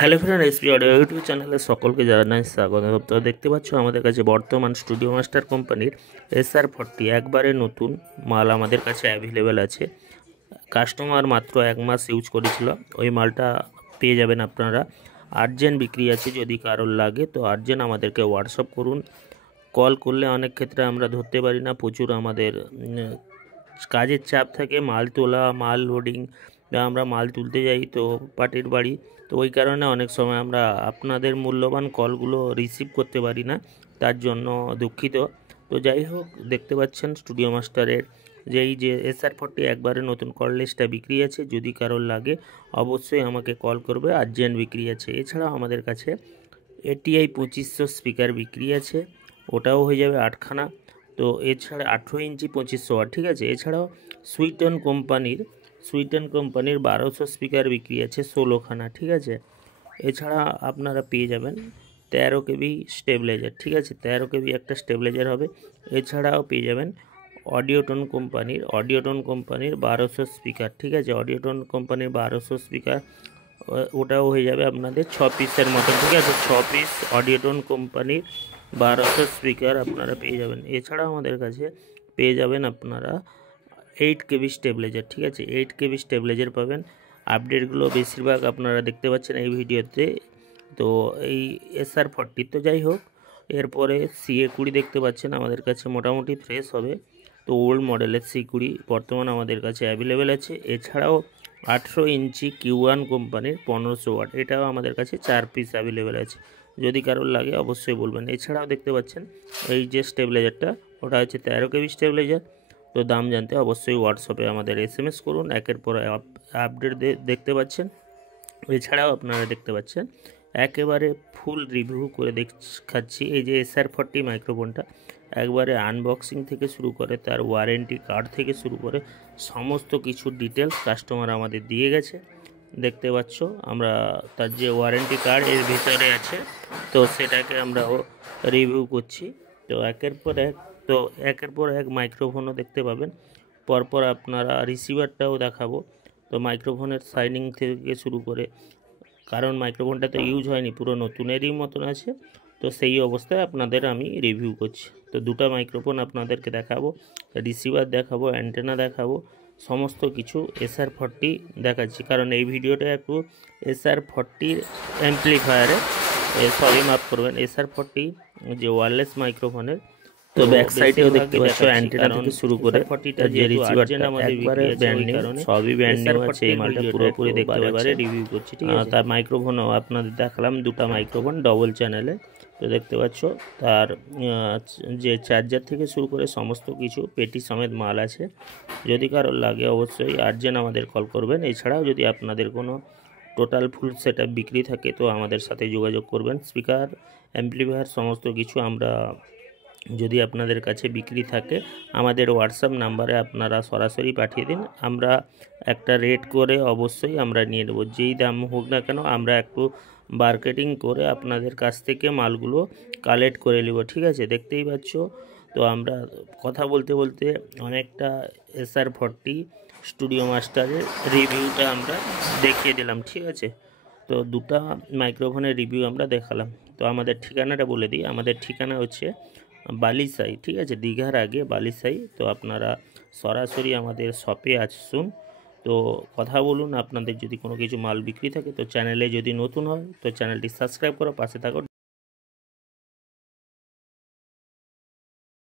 Hello friend, SP audio YouTube চ্যানেলে সকলকে জানাই স্বাগত। তো দেখতে পাচ্ছ আমাদের কাছে বর্তমান স্টুডিও মাস্টার কোম্পানির SR40 একবারে নতুন মাল আমাদের কাছে অ্যাভেলেবেল আছে। কাস্টমার মাত্র 1 মাস ইউজ করেছিল, ওই মালটা পেয়ে যাবেন আপনারা। আর্জেন্ট বিক্রি আছে, যদি কারোর লাগে তো আর্জেন্ট আমাদেরকে হোয়াটসঅ্যাপ করুন। কল করলে অনেক ক্ষেত্রে আমরা ধরতে পারি না, প্রচুর আমাদের কাজের চাপ থাকে, মাল তোলা, মাল লোডিং, আমরা মাল তুলতে যাই তো পার্টির বাড়ি, তো ওই কারণে অনেক সময় আমরা আপনাদের মূল্যবান কলগুলো রিসিভ করতে পারি না, তার জন্য দুঃখিত। তো যাই হোক, দেখতে পাচ্ছেন স্টুডিও মাস্টারের যে SR40 একবারে নতুন কল লিস্টটা বিক্রি আছে, যদি কারোর লাগে অবশ্যই আমাকে কল করবে, আর্জেন্ট বিক্রি আছে। এছাড়াও আমাদের কাছে ATI 2500 স্পিকার বিক্রি আছে, ওটাও হয়ে যাবে 8খানা। তো এছাড়া 18 ইঞ্চি 2500 ওয়াট, ঠিক আছে। এছাড়াও সুইটন কোম্পানির 1200 স্পিকার বিক্রি আছে 16খানা, ঠিক আছে। এছাড়া আপনারা পেয়ে যাবেন 13 কেবি স্টেবিলাইজার, ঠিক আছে, 13 কেবি একটা স্টেবিলাইজার হবে। এছাড়াও পেয়ে যাবেন অডিওটন কোম্পানির 1200 স্পিকার, ঠিক আছে। অডিওটন কোম্পানির 1200 স্পিকার, ওটাও হয়ে যাবে আপনাদের 6 পিসের মতো, ঠিক আছে। 6 পিস অডিওটন কোম্পানির 1200 স্পিকার আপনারা পেয়ে যাবেন। এছাড়াও আমাদের কাছে পেয়ে যাবেন আপনারা 8 কেবি স্টেবিলাইজার, ঠিক আছে। 8 কেবি স্টেবিলাইজার পাবেন। আপডেটগুলো বেশিরভাগ আপনারা দেখতে পাচ্ছেন এই ভিডিওতে। তো এই SR40, তো যাই হোক, এরপরে CA20 দেখতে পাচ্ছেন আমাদের কাছে মোটামুটি ফ্রেশ হবে। তো ওল্ড মডেলের C20 বর্তমান আমাদের কাছে অ্যাভেলেবেল আছে। এছাড়াও 18 ইঞ্চি Q1 কোম্পানির 1500 ওয়াট, এটাও আমাদের কাছে 4 পিস অ্যাভেলেবেল আছে, যদি কারোর লাগে অবশ্যই বলবেন। এছাড়াও দেখতে পাচ্ছেন এই যে স্টেবিলাইজারটা, ওটা হচ্ছে 13 কেবি স্টেবিলাইজার। তো দাম জানতে অবশ্যই হোয়াটসঅ্যাপে আমাদের SMS করুন। একের পর আপডেট দেখতে পাচ্ছেন। এছাড়াও আপনারা দেখতে পাচ্ছেন একেবারে ফুল রিভিউ করে দেখাচ্ছি এই যে SR40 মাইক্রোফোনটা, একবারে আনবক্সিং থেকে শুরু করে তার ওয়ারেন্টি কার্ড থেকে শুরু করে সমস্ত কিছু ডিটেলস কাস্টমার আমাদের দিয়ে গেছে। দেখতে পাচ্ছ আমরা তার যে ওয়ারেন্টি কার্ড এর ভিতরে আছে, তো সেটাকে আমরাও রিভিউ করছি। তো একের পর এক মাইক্রোফোনও দেখতে পাবেন, পরপর আপনারা রিসিভারটাও দেখাবো। তো মাইক্রোফোনের সাইনিং থেকে শুরু করে, কারণ মাইক্রোফোনটা তো ইউজ হয়নি, পুরো নতুনেরই মতন আছে, তো সেই অবস্থায় আপনাদের আমি রিভিউ করছি। তো দুটো মাইক্রোফোন আপনাদেরকে দেখাবো, রিসিভার দেখাবো, অ্যান্টেনা দেখাবো, সমস্ত কিছু SR40 দেখাচ্ছি, কারণ এই ভিডিওটা একটু SR40 অ্যাম্পলিফায়ারে, সরি মাফ করবেন, SR40 যে ওয়্যারলেস মাইক্রোফোনের। তো ব্যাক সাইডেও দেখতে পাচ্ছ অ্যান্টেনা থেকে শুরু করে যে রিসিভারটা একবারে ব্র্যান্ড নিউ, সবই ব্র্যান্ড নিউ আছে। এই মালটা পুরোপুরি দেখতে পাচ্ছেন, রিভিউ করছি, ঠিক আছে। তার মাইক্রোফোনও আপনাদের দেখালাম, দুটো মাইক্রোফোন ডবল চ্যানেলে। তো দেখতে পাচ্ছ তার যে চার্জার থেকে শুরু করে সমস্ত কিছু পেটি সমেত মাল আছে, যদি কারোর লাগে অবশ্যই আর্জেন্ট আমাদের কল করবেন। এছাড়াও যদি আপনাদের কোনো টোটাল ফুল সেটআপ বিক্রি থাকে তো আমাদের সাথে যোগাযোগ করবেন। স্পিকার, অ্যাম্পলিফায়ার সমস্ত কিছু আমরা, যদি আপনাদের কাছে বিক্রি থাকে আমাদের হোয়াটসঅ্যাপ নাম্বারে আপনারা সরাসরি পাঠিয়ে দিন, আমরা একটা রেট করে অবশ্যই আমরা নিয়ে নেব, যেই দাম হোক না কেন আমরা একটু মার্কেটিং করে আপনাদের কাছ থেকে মালগুলো কালেক্ট করে নেব, ঠিক আছে। দেখতেই পাচ্ছ, তো আমরা কথা বলতে বলতে অনেকটা SR40 স্টুডিও মাস্টারের রিভিউটা আমরা দেখিয়ে দিলাম, ঠিক আছে। তো দুটো মাইক্রোফোনের রিভিউ আমরা দেখালাম। তো আমাদের ঠিকানাটা বলে দিই, আমাদের ঠিকানা হচ্ছে বালিসাই, ঠিক আছে, দীঘার আগে বালিসাই। তো আপনারা সরাসরি আমাদের শপে আসুন, তো কথা বলুন। আপনাদের যদি কোনো কিছু মাল বিক্রি থাকে তো চ্যানেলে যদি নতুন হয় তো চ্যানেলটি সাবস্ক্রাইব করো, পাশে থাকো